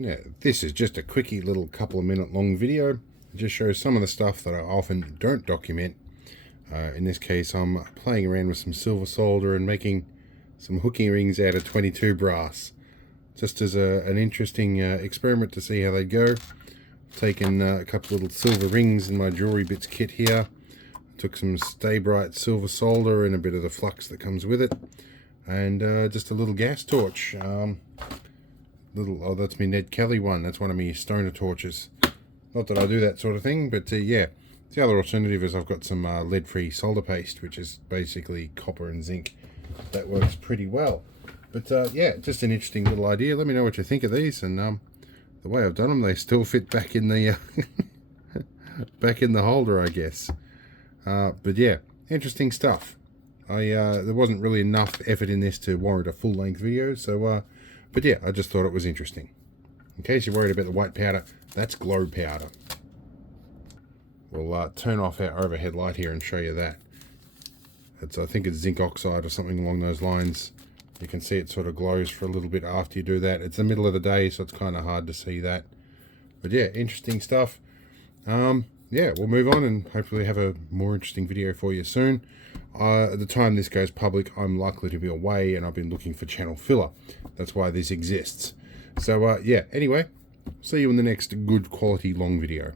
Yeah, this is just a quickie little couple of minute long video. It just shows some of the stuff that I often don't document. In this case, I'm playing around with some silver solder and making some hooking rings out of 22 brass. Just as an interesting experiment to see how they go. Taken a couple little silver rings in my jewelry bits kit here. Took some Stay Bright silver solder and a bit of the flux that comes with it. And just a little gas torch. Oh, that's my Ned Kelly one. That's one of my stoner torches. Not that I do that sort of thing, but yeah. The other alternative is I've got some lead-free solder paste, which is basically copper and zinc. That works pretty well. But yeah, just an interesting little idea. Let me know what you think of these. And the way I've done them, they still fit back in the back in the holder, I guess. But yeah, interesting stuff. There wasn't really enough effort in this to warrant a full-length video, so but yeah, I just thought it was interesting. In case you're worried about the white powder, that's glow powder. We'll turn off our overhead light here and show you that. I think it's zinc oxide or something along those lines. You can see it sort of glows for a little bit after you do that. It's the middle of the day, so it's kind of hard to see that. But yeah, interesting stuff. Yeah, we'll move on and hopefully have a more interesting video for you soon. At the time this goes public, I'm likely to be away and I've been looking for channel filler. That's why this exists. So yeah, anyway, see you in the next good quality long video.